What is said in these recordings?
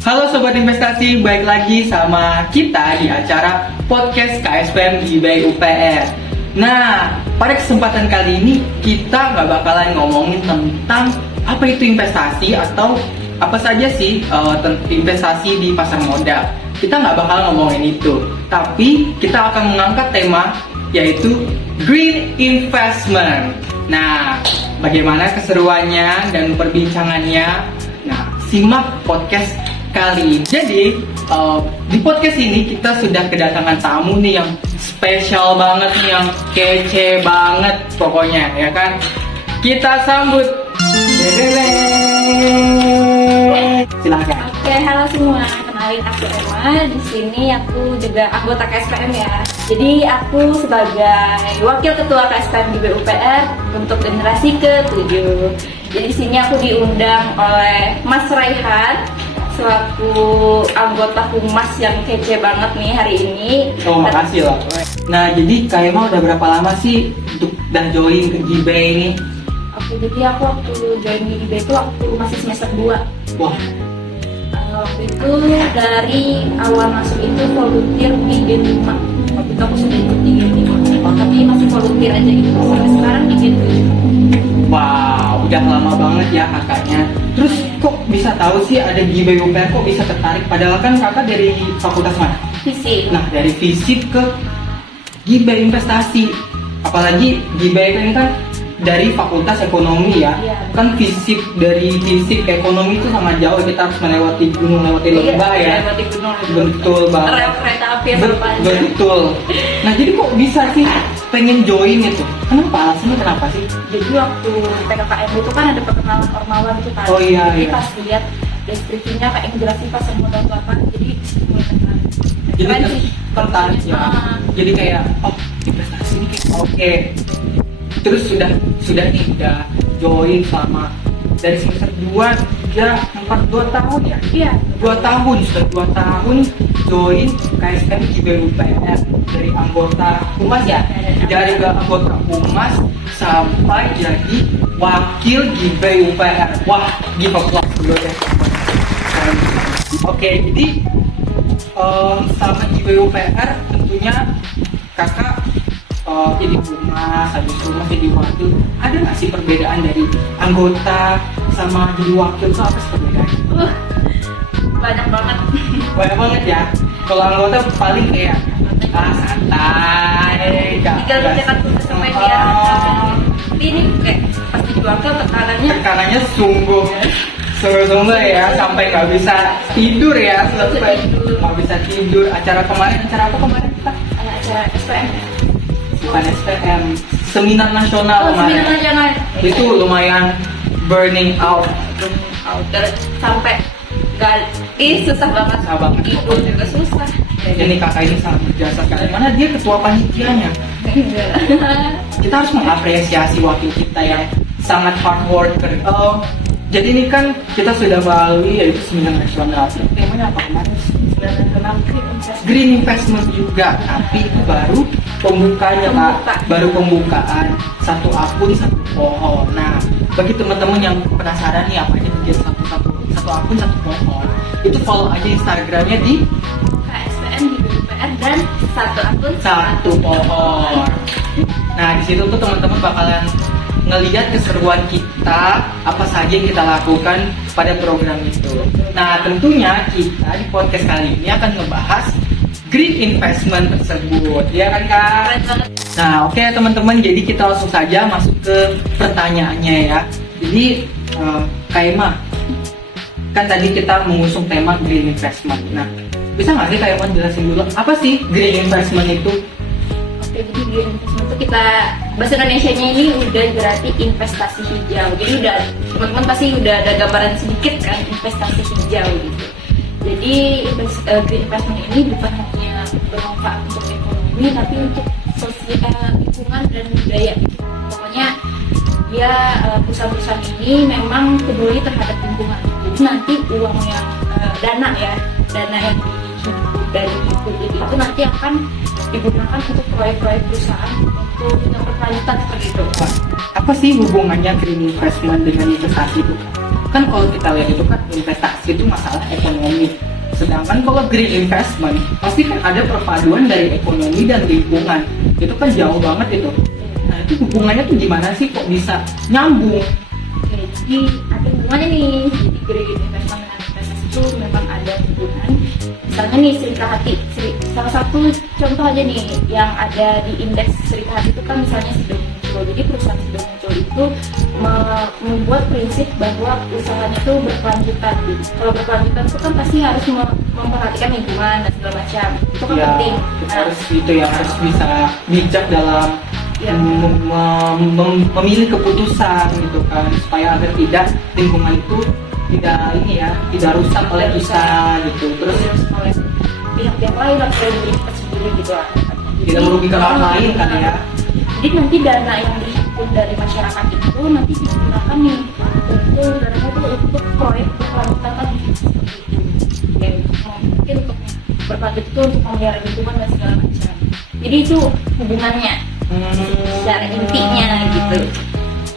Halo Sobat Investasi, balik lagi sama kita di acara podcast KSPM IB UPR. Nah, pada kesempatan kali ini kita nggak bakalan ngomongin tentang apa itu investasi atau apa saja sih investasi di pasar modal. Kita nggak bakal ngomongin itu, tapi kita akan mengangkat tema yaitu green investment. Nah, bagaimana keseruannya dan perbincangannya? Nah, simak podcast kali ini. Jadi di podcast ini kita sudah kedatangan tamu nih yang spesial banget nih, yang kece banget pokoknya, ya kan? Kita sambut. Silakan. Oke, halo semua. Kenalin aku Emma. Di sini aku juga anggota KSPM ya. Jadi aku sebagai wakil ketua KSPM di BUPR untuk generasi ke-7. Jadi di sini aku diundang oleh Mas Raihan selaku anggota humas yang kece banget nih hari ini. Oh, makasih loh. Nah, jadi Kak Emma udah berapa lama sih untuk dan join ke GIB ini? Oke, jadi aku waktu join di IB itu waktu masih semester 2. Wah, Waktu itu dari awal masuk itu volunteer di Gen 5. Waktu itu aku sudah ikut di Gen 5, tapi masih volunteer aja gitu. Sampai sekarang di Gen 7. wow, udah lama banget ya kakaknya. Terus kok bisa tahu sih ada GIB UPR, kok bisa tertarik? Padahal kan kakak dari fakultas mana? Fisik. Nah, dari fisik ke GIB investasi. Apalagi GIB ini kan dari fakultas ekonomi ya. Iya. Kan fisik, dari fisik ke ekonomi itu sangat jauh. Kita harus melewati gunung, melewati lembah ya. Melewati gunung. Betul banget. Rel kereta api yang berpanjang. Betul. Nah, jadi kok bisa sih pengen join itu? Kenapa? Alasannya kenapa sih? Jadi waktu PKKM itu kan ada perkenalan Ormawa gitu kan. Oh iya, Jadi iya. pas lihat deskripsinya kayak ngejelasin pasar modal itu apa, jadi mulai tertarik. Jadi Keren sih. tertarik ya. Ah. Jadi kayak investasi ini kayak oke. Terus sudah nih udah join selama dari semester 2, 3, 4, 2 tahun ya? Iya. 2 tahun, sudah 2 tahun join KSPM GIB UPR dari anggota humas ya? Dari anggota humas sampai jadi wakil GIB UPR. Wah, give applause dulu ya. Oke, jadi sama GIB UPR tentunya kakak jadi humas, habis humas jadi wakil. Ada nggak sih perbedaan dari anggota sama jadi wakil itu apa sih perbedaannya? Banyak banget. Banyak banget ya. Kalau anggota paling kayak santai, Tinggal mencetak tugas sama dia. Tapi ini kayak pas di wakil tekanannya sungguh ya, sampai nggak bisa tidur ya, selesai nggak bisa tidur. Acara apa kemarin kita? acara SPM. Bukan SPM, seminar nasional kemarin. Seminar nasional. Itu lumayan burning out. Sampai susah banget. Susah banget. Tidur juga susah. Ini kakak ini sangat berjasa sekali. Mana dia ketua panitianya. Kita harus mengapresiasi wakil kita yang sangat hard worker. Jadi ini kan kita sudah melalui yaitu seminar nasional. Temanya apa kemarin? Seminar nasional Green investment juga, tapi itu baru pembukanya Kak. Baru pembukaan, satu akun satu pohon. Nah, bagi teman-teman yang penasaran nih apa aja kegiatan satu akun satu pohon, itu follow aja Instagramnya di KSPM di BUPR dan satu akun satu pohon. Nah, di situ tuh teman-teman bakalan ngelihat keseruan kita, apa saja yang kita lakukan pada program itu. Nah, tentunya kita di podcast kali ini akan ngebahas green investment tersebut, ya kan Kak? Keren banget. Nah, oke teman-teman, jadi kita langsung saja masuk ke pertanyaannya ya. Jadi, Kak Emma, kan tadi kita mengusung tema green investment. Nah, bisa nggak sih Kak Emma jelasin dulu apa sih green investment itu? Oke, jadi green investment itu kita bahasa Indonesianya ini udah berarti investasi hijau. Jadi udah teman-teman pasti udah ada gambaran sedikit kan investasi hijau gitu. Jadi green investment ini bukan hanya bermanfaat untuk ekonomi, tapi untuk sosial, lingkungan dan budaya. Pokoknya dia perusahaan-perusahaan ini memang peduli terhadap lingkungan. Jadi nanti uang yang dana yang dari publik itu nanti akan digunakan untuk proyek-proyek perusahaan untuk yang berkelanjutan seperti itu. Apa sih hubungannya green investment dengan investasi itu? kan kalau kita lihat itu kan investasi itu masalah ekonomi. Sedangkan kalau green investment pasti kan ada perpaduan dari ekonomi dan lingkungan. Itu kan jauh banget itu. Nah itu hubungannya tuh gimana sih kok bisa nyambung? Oke, jadi ada hubungannya nih. Jadi green investment dengan investasi itu memang ada hubungan. Misalnya nih Serika Hati, salah satu contoh aja nih yang ada di indeks Serika Hati itu kan misalnya Sido Muncul. Jadi perusahaan Sido Muncul itu membuat prinsip bahwa usahanya itu berkelanjutan. Gitu. Kalau berkelanjutan itu kan pasti harus memperhatikan lingkungan dan segala macam. Itu kan Ya, penting. kita harus itu ya harus bisa bijak dalam Ya. memilih keputusan gitu kan supaya agar tidak lingkungan itu tidak rusak oleh kita gitu. Terus oleh pihak-pihak lain atau diri kita sendiri gitu lah. tidak merugikan orang lain kan ya. Jadi nanti dana yang dihimpun dari masyarakat itu nanti digunakan nih untuk dana itu untuk proyek berkelanjutan lagi seperti itu. Ya, mungkin untuk berkelanjut itu untuk memelihara lingkungan dan segala macam. Jadi itu hubungannya secara intinya gitu.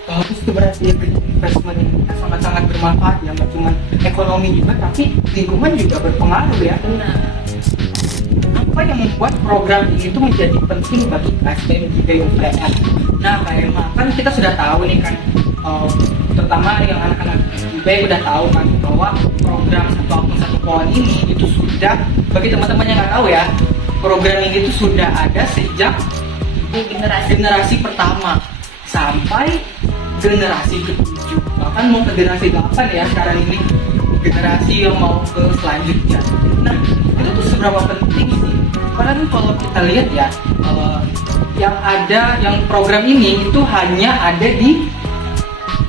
Bagus tuh berarti ya green investment ini sangat-sangat bermanfaat ya, nggak cuma ekonomi juga tapi lingkungan juga berpengaruh ya. Benar. Apa yang membuat program ini tuh menjadi penting bagi KSPM IPB UPR? Nah, kayak kan kita sudah tahu nih kan, terutama yang anak-anak IPB udah tahu kan bahwa program satu akun satu pohon ini itu sudah, bagi teman-teman yang nggak tahu ya, program ini tuh sudah ada sejak Di generasi pertama sampai generasi ke-7, bahkan mau ke generasi 8 ya sekarang ini, generasi yang mau ke selanjutnya. Nah itu tuh seberapa penting sih, karena kan kalau kita lihat ya, yang program ini itu hanya ada di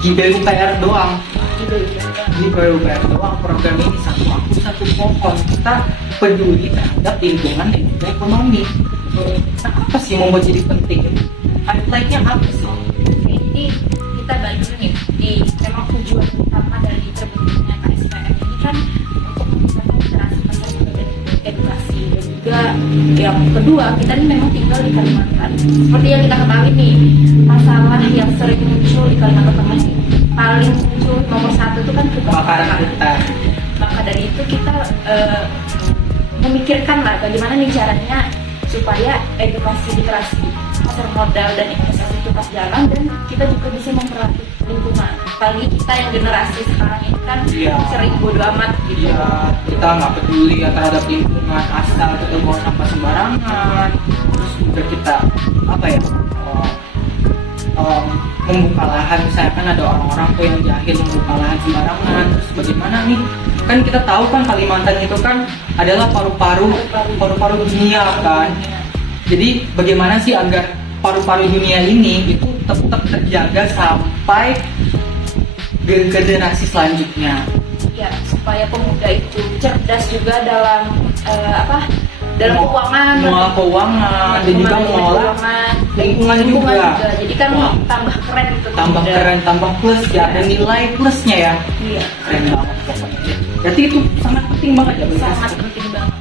GBUPR doang. Di PUPR doang program ini, satu aku satu pohon, kita peduli terhadap lingkungan dan juga ekonomi. Nah apa sih yang membuat jadi penting? Highlightnya apa sih? Jadi kita balik dulu nih di memang tujuan utama dari terbentuknya KSPM ini kan untuk meningkatkan literasi masyarakat dan edukasi, dan juga yang kedua kita ini memang tinggal di Kalimantan. Seperti yang kita ketahui nih, masalah yang sering muncul di Kalimantan Tengah ini paling muncul nomor satu itu kan Kebakaran hutan. Maka dari itu kita memikirkan lah bagaimana nih caranya supaya edukasi literasi pasar modal dan investasi itu tetap jalan dan kita juga bisa memperhatikan lingkungan. Apalagi kita yang generasi sekarang ini kan Iya. sering bodo amat gitu. Ya, kita nggak peduli ya terhadap lingkungan, asal kita buang sampah sembarangan. Terus juga kita apa ya, membuka lahan, misalkan ada orang-orang tuh yang jahil membuka lahan sembarangan. Terus bagaimana nih? Kan kita tahu kan Kalimantan itu kan adalah paru-paru dunia kan. Jadi bagaimana sih agar paru-paru dunia ini itu tetap terjaga sampai generasi selanjutnya? Ya, supaya pemuda itu cerdas juga dalam dalam keuangan, mengelola keuangan dan juga mengelola lingkungan juga. Jadi kan Wah. tambah keren gitu. Tambah pemuda. keren, tambah plus ya, ada nilai plusnya ya. Iya. Keren banget pokoknya. Berarti itu sangat penting banget ya bagi Sangat kita. penting banget.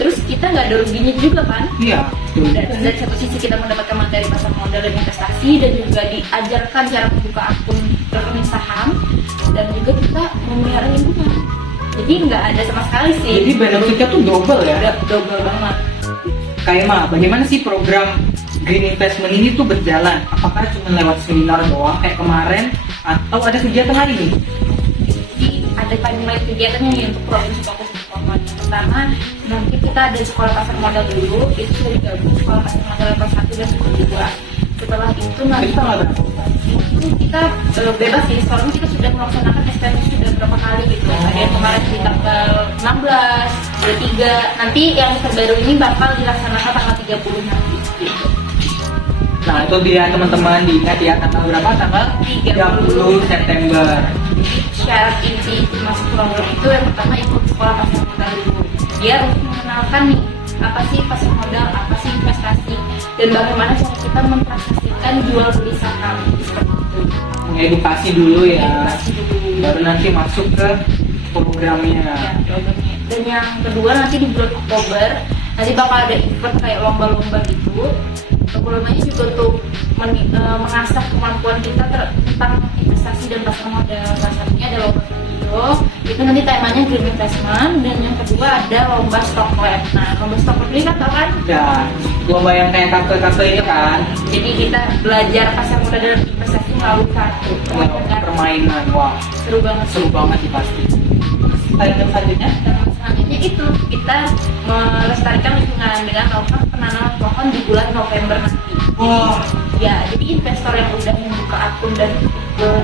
Terus kita nggak ada ruginya juga kan? Iya, betul. Dan dari satu sisi kita mendapatkan materi pasar modal dan investasi, dan juga diajarkan cara membuka akun rekening saham, dan juga kita memelihara lingkungan. Jadi nggak ada sama sekali sih. Jadi benefitnya tuh double ya. Udah double banget. Kayak mah, bagaimana sih program Green Investment ini tuh berjalan? Apakah cuma lewat seminar doang kayak kemarin, atau ada kegiatan lain nih? Jadi ada timeline kegiatannya nih untuk provinsi fokus keuangan. Yang pertama, nanti kita ada sekolah pasar modal dulu, itu sudah digabung sekolah pasar modal level 1 dan level 2. Setelah itu nanti Kita nggak berapa? itu kita bebas sih, soalnya kita sudah melaksanakan SPM sudah berapa kali gitu. Ada yang kemarin di tanggal 16, 23, nanti yang terbaru ini bakal dilaksanakan tanggal 30 nanti gitu. Nah itu dia teman-teman, diingat ya tanggal berapa? Tanggal 30 September. Syarat inti masuk program itu yang pertama ikut sekolah pasar modal dulu, biar untuk mengenalkan nih apa sih pasar modal, apa sih investasi, dan bagaimana cara kita mentransaksikan jual beli saham seperti itu. Mengedukasi dulu ya, Edukasi dulu. baru nanti masuk ke programnya. Ya, programnya. Dan yang kedua nanti di bulan Oktober nanti bakal ada event kayak lomba-lomba gitu. Programnya juga untuk mengasah kemampuan kita tentang investasi dan pasar modal. Salah satunya ada lomba video, itu nanti temanya green investment, dan yang kedua ada lomba stock lab. Nah, lomba stock lab ini kan tau kan? Ya, lomba yang kayak kartu-kartu ini kan. Jadi kita belajar pasar modal dan investasi melalui kartu. Permainan, wah Seru banget. seru banget sih pasti. Selanjutnya Dan selanjutnya itu kita melestarikan lingkungan dengan melakukan penanaman pohon di bulan November nanti. Wah. Ya, jadi investor yang udah membuka akun dan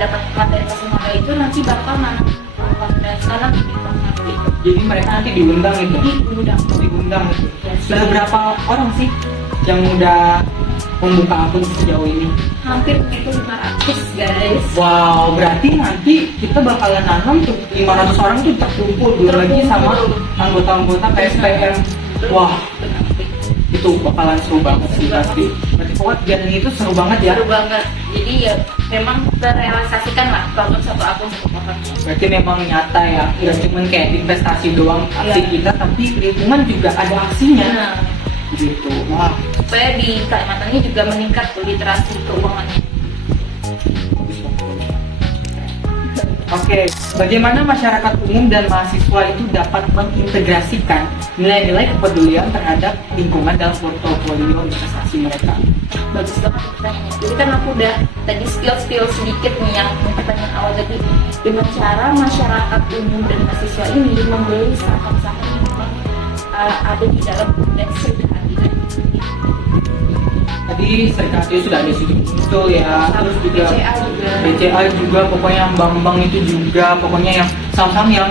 dapat materi pasar modal itu nanti bakal nanam pohon dan tanam di pohon nanti. Jadi mereka nanti diundang itu. Diundang. Diundang itu. Ya, Sudah berapa orang sih yang udah membuka akun sejauh ini? hampir 500 guys. Wow, berarti nanti kita bakalan nanam tuh 500 orang tuh terkumpul belum lagi sama anggota-anggota KSPM. Wah, itu bakalan seru banget sih pasti. Berarti pokoknya kegiatan itu seru banget ya. Seru banget. Jadi ya memang terrealisasikan lah program satu akun satu pohon. Berarti memang nyata ya, nggak cuma kayak investasi doang aksi Iya. kita, tapi lingkungan juga ada aksinya. Nah, Gitu. Wah, supaya di Kalimantan ini juga meningkat tuh literasi keuangannya. Oke, bagaimana masyarakat umum dan mahasiswa itu dapat mengintegrasikan nilai-nilai kepedulian terhadap lingkungan dalam portofolio investasi mereka? Bagus banget pertanyaannya. Jadi kan aku udah tadi skill sedikit nih yang pertanyaan awal tadi, dengan cara masyarakat umum dan mahasiswa ini membeli saham-saham yang memang ada di dalam indeks sertifikat. Tadi serikat itu sudah ada situ muncul ya, terus juga BCA juga. BCA juga, pokoknya yang bank-bank itu juga, pokoknya yang saham-saham yang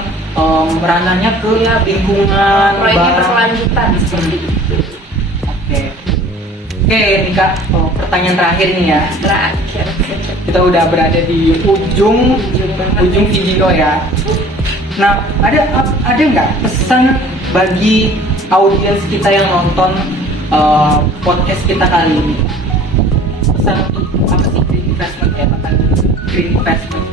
ranahnya ke lingkungan, Proyeknya bank. berkelanjutan seperti itu. Oke nih Kak, pertanyaan terakhir nih ya. Terakhir. Kita udah berada di ujung video ya. Nah, ada nggak pesan bagi audiens kita yang nonton podcast kita kali ini? Pesan untuk apa sih green investment ya, tentang green investment?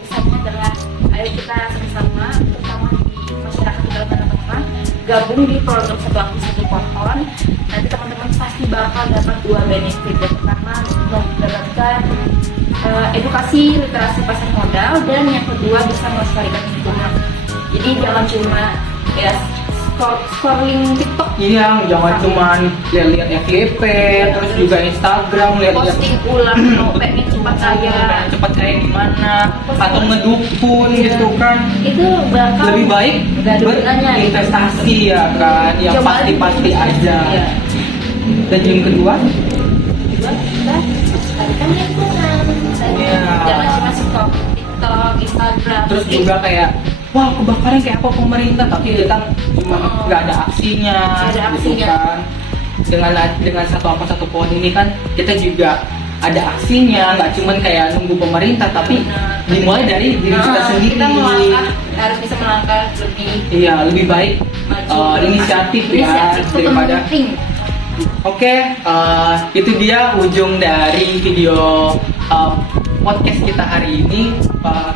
Pesannya adalah ayo kita sama-sama, terutama di masyarakat di Kalimantan Tengah, gabung di program satu akun satu pohon. Nanti teman-teman pasti bakal dapat dua benefit. Yang pertama mendapatkan edukasi literasi pasar modal, dan yang kedua bisa melestarikan lingkungan. Jadi jangan cuma ya scrolling TikTok, Iya, jangan cuman lihat FYP, terus juga Instagram, lihat posting ulang mau pengen cepat kaya. cepat kaya gimana, atau ngedukun gitu kan. Itu bakal Lebih baik nggak ada gunanya. berinvestasi ya kan, yang Coba pasti-pasti aja. Iya. Dan yang kedua, Kedua, kita melestarikan lingkungan. Iya. Jangan cuma scroll TikTok, Instagram. terus juga kayak wah kebakaran kayak apa pemerintah, tapi kita cuma nggak ada aksinya, Nggak ada gitu aksinya. kan. Dengan satu apa satu pohon ini kan kita juga ada aksinya, nggak cuman kayak nunggu pemerintah, tapi Benar. dimulai dari diri kita sendiri. Kita melangkah, harus bisa melangkah lebih Iya, lebih baik maju. inisiatif ya Inisiatif itu daripada. penting. Oke, itu dia ujung dari video podcast kita hari ini.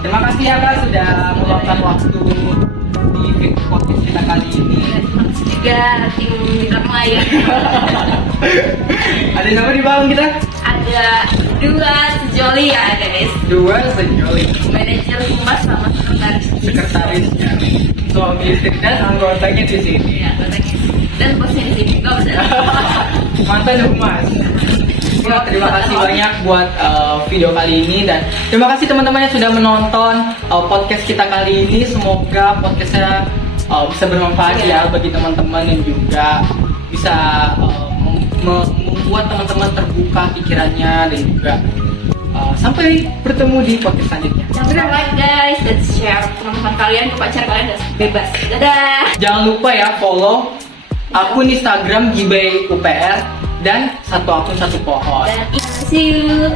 Terima kasih ya Kak sudah meluangkan waktu di podcast kita kali ini. Terima kasih juga tim di belakang layar. Ada siapa di belakang kita? Ada dua sejoli ya guys, Dua sejoli manajer humas sama sekretarisnya, suami istri dan anggotanya di sini. ya, dan bosnya di sini juga benar. Mantan humas. Ya, terima kasih banyak buat video kali ini, dan terima kasih teman-teman yang sudah menonton podcast kita kali ini. Semoga podcastnya bisa bermanfaat ya bagi teman-teman, dan juga bisa membuat teman-teman terbuka pikirannya, dan juga sampai bertemu di podcast selanjutnya. Jangan lupa like guys dan share ke teman-teman kalian, ke pacar kalian, dan bebas. Dadah. Jangan lupa ya follow akun Instagram Gibay UPR dan satu akun satu pohon. Dan see you.